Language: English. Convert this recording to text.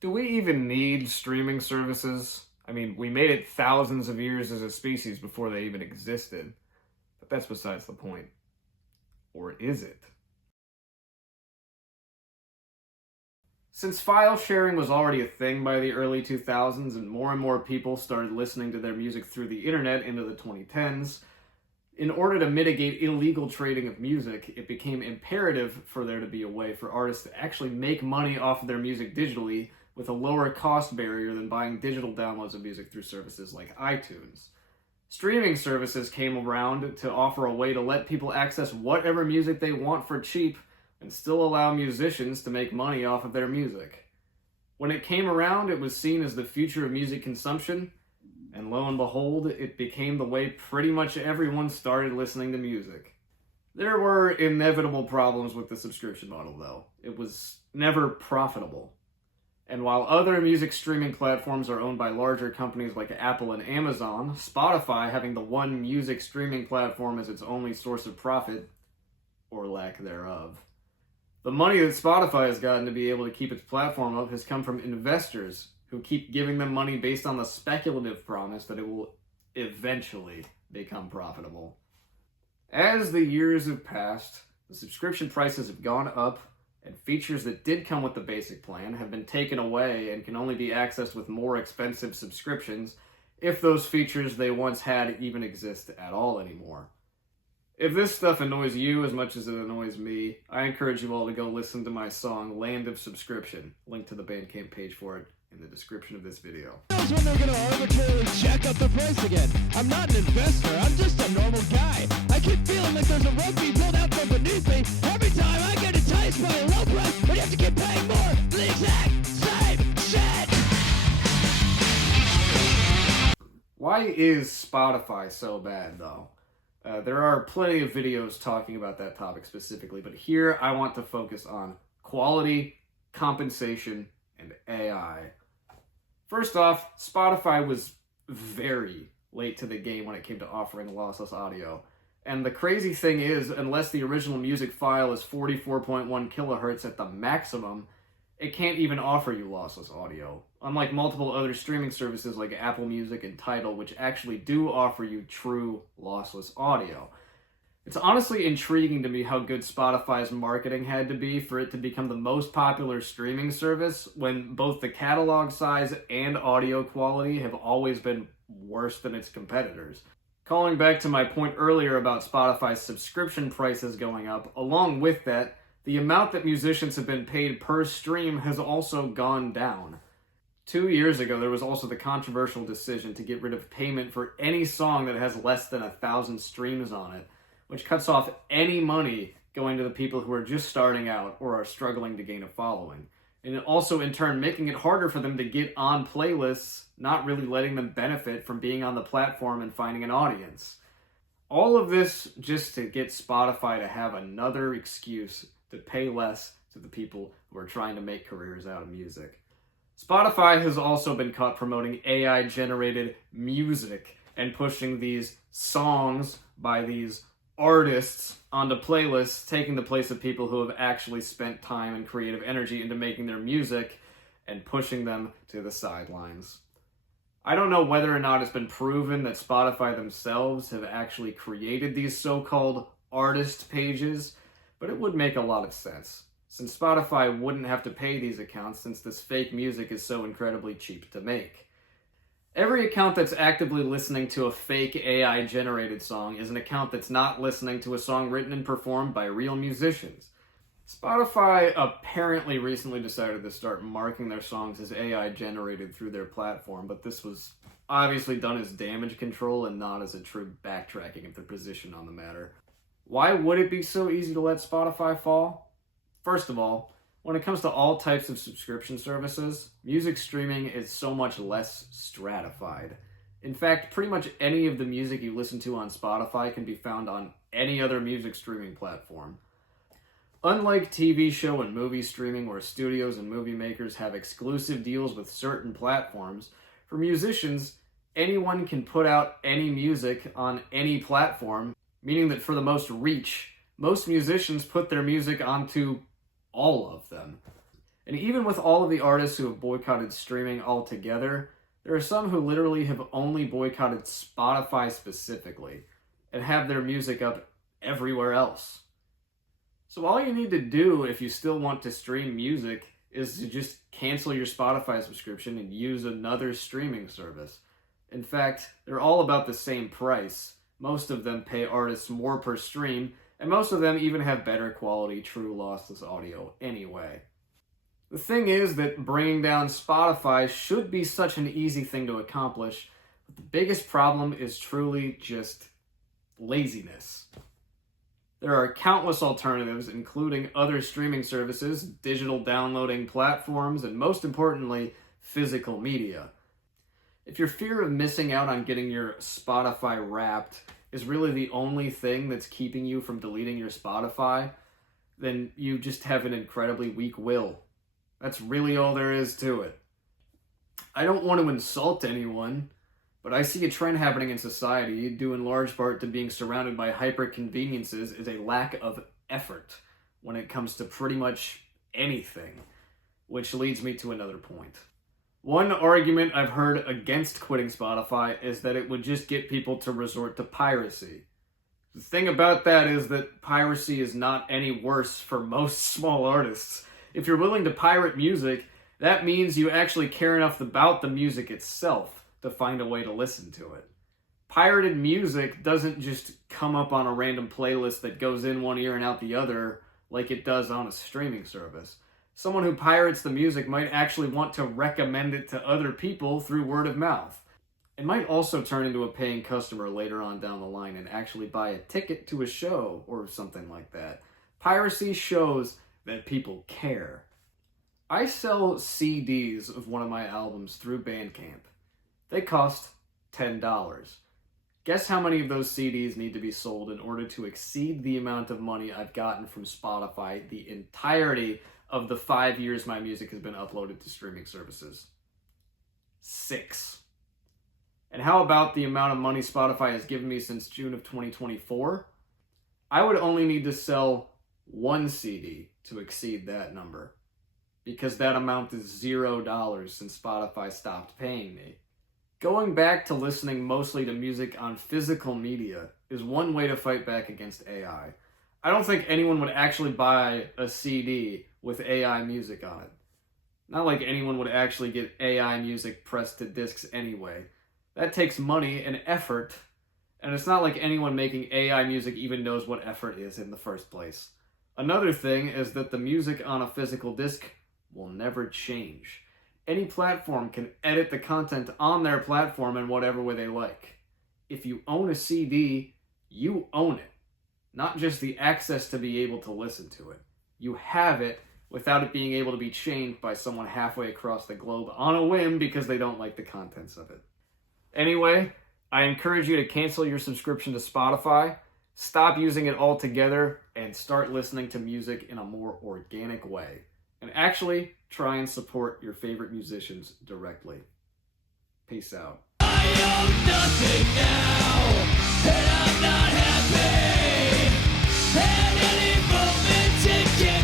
Do we even need streaming services? I mean, we made it thousands of years as a species before they even existed. But that's besides the point. Or is it? Since file sharing was already a thing by the early 2000s and more people started listening to their music through the internet into the 2010s, in order to mitigate illegal trading of music, it became imperative for there to be a way for artists to actually make money off of their music digitally with a lower cost barrier than buying digital downloads of music through services like iTunes. Streaming services came around to offer a way to let people access whatever music they want for cheap and still allow musicians to make money off of their music. When it came around, it was seen as the future of music consumption, and lo and behold, it became the way pretty much everyone started listening to music. There were inevitable problems with the subscription model, though. It was never profitable. And while other music streaming platforms are owned by larger companies like Apple and Amazon, Spotify having the one music streaming platform as its only source of profit, or lack thereof. The money that Spotify has gotten to be able to keep its platform up has come from investors who keep giving them money based on the speculative promise that it will eventually become profitable. As the years have passed, the subscription prices have gone up, and features that did come with the basic plan have been taken away and can only be accessed with more expensive subscriptions, if those features they once had even exist at all anymore. If this stuff annoys you as much as it annoys me, I encourage you all to go listen to my song, Land of Subscription. Link to the Bandcamp page for it in the description of this video. Knows when they're gonna arbitrarily jack up the price again. I'm not an investor, I'm just a normal guy. I keep feeling like there's a rug being pulled out from beneath me every time I get enticed by a low price, but you have to keep paying more for the exact same shit. Why is Spotify so bad, though? There are plenty of videos talking about that topic specifically, but here I want to focus on quality, compensation, and AI. First off, Spotify was very late to the game when it came to offering lossless audio. And the crazy thing is, unless the original music file is 44.1 kilohertz at the maximum, it can't even offer you lossless audio. Unlike multiple other streaming services like Apple Music and Tidal, which actually do offer you true lossless audio. It's honestly intriguing to me how good Spotify's marketing had to be for it to become the most popular streaming service when both the catalog size and audio quality have always been worse than its competitors. Calling back to my point earlier about Spotify's subscription prices going up, along with that, the amount that musicians have been paid per stream has also gone down. 2 years ago, there was also the controversial decision to get rid of payment for any song that has less than 1,000 streams on it, which cuts off any money going to the people who are just starting out or are struggling to gain a following. And it also, in turn, making it harder for them to get on playlists, not really letting them benefit from being on the platform and finding an audience. All of this just to get Spotify to have another excuse to pay less to the people who are trying to make careers out of music. Spotify has also been caught promoting AI-generated music and pushing these songs by these artists onto playlists, taking the place of people who have actually spent time and creative energy into making their music and pushing them to the sidelines. I don't know whether or not it's been proven that Spotify themselves have actually created these so-called artist pages, but it would make a lot of sense, since Spotify wouldn't have to pay these accounts since this fake music is so incredibly cheap to make. Every account that's actively listening to a fake AI-generated song is an account that's not listening to a song written and performed by real musicians. Spotify apparently recently decided to start marking their songs as AI-generated through their platform, but this was obviously done as damage control and not as a true backtracking of their position on the matter. Why would it be so easy to let Spotify fall? First of all, when it comes to all types of subscription services, music streaming is so much less stratified. In fact, pretty much any of the music you listen to on Spotify can be found on any other music streaming platform. Unlike TV show and movie streaming where studios and movie makers have exclusive deals with certain platforms, for musicians, anyone can put out any music on any platform, meaning that for the most reach, most musicians put their music onto all of them. And even with all of the artists who have boycotted streaming altogether, there are some who literally have only boycotted Spotify specifically and have their music up everywhere else. So all you need to do if you still want to stream music is to just cancel your Spotify subscription and use another streaming service. In fact, they're all about the same price. Most of them pay artists more per stream, and most of them even have better quality true lossless audio anyway. The thing is that bringing down Spotify should be such an easy thing to accomplish, but the biggest problem is truly just laziness. There are countless alternatives, including other streaming services, digital downloading platforms, and most importantly, physical media. If your fear of missing out on getting your Spotify Wrapped is really the only thing that's keeping you from deleting your Spotify, then you just have an incredibly weak will. That's really all there is to it. I don't want to insult anyone, but I see a trend happening in society due in large part to being surrounded by hyper-conveniences is a lack of effort when it comes to pretty much anything, which leads me to another point. One argument I've heard against quitting Spotify is that it would just get people to resort to piracy. The thing about that is that piracy is not any worse for most small artists. If you're willing to pirate music, that means you actually care enough about the music itself to find a way to listen to it. Pirated music doesn't just come up on a random playlist that goes in one ear and out the other like it does on a streaming service. Someone who pirates the music might actually want to recommend it to other people through word of mouth. It might also turn into a paying customer later on down the line and actually buy a ticket to a show or something like that. Piracy shows that people care. I sell CDs of one of my albums through Bandcamp. They cost $10. Guess how many of those CDs need to be sold in order to exceed the amount of money I've gotten from Spotify the entirety of the 5 years my music has been uploaded to streaming services? 6. And how about the amount of money Spotify has given me since June of 2024? I would only need to sell one CD to exceed that number, because that amount is $0 since Spotify stopped paying me. Going back to listening mostly to music on physical media is one way to fight back against AI. I don't think anyone would actually buy a CD with AI music on it. Not like anyone would actually get AI music pressed to discs anyway. That takes money and effort, and it's not like anyone making AI music even knows what effort is in the first place. Another thing is that the music on a physical disc will never change. Any platform can edit the content on their platform in whatever way they like. If you own a CD, you own it. Not just the access to be able to listen to it. You have it without it being able to be changed by someone halfway across the globe on a whim because they don't like the contents of it. Anyway, I encourage you to cancel your subscription to Spotify, stop using it altogether, and start listening to music in a more organic way. And actually, try and support your favorite musicians directly. Peace out. I own nothing now, and I'm not happy. And any moment it can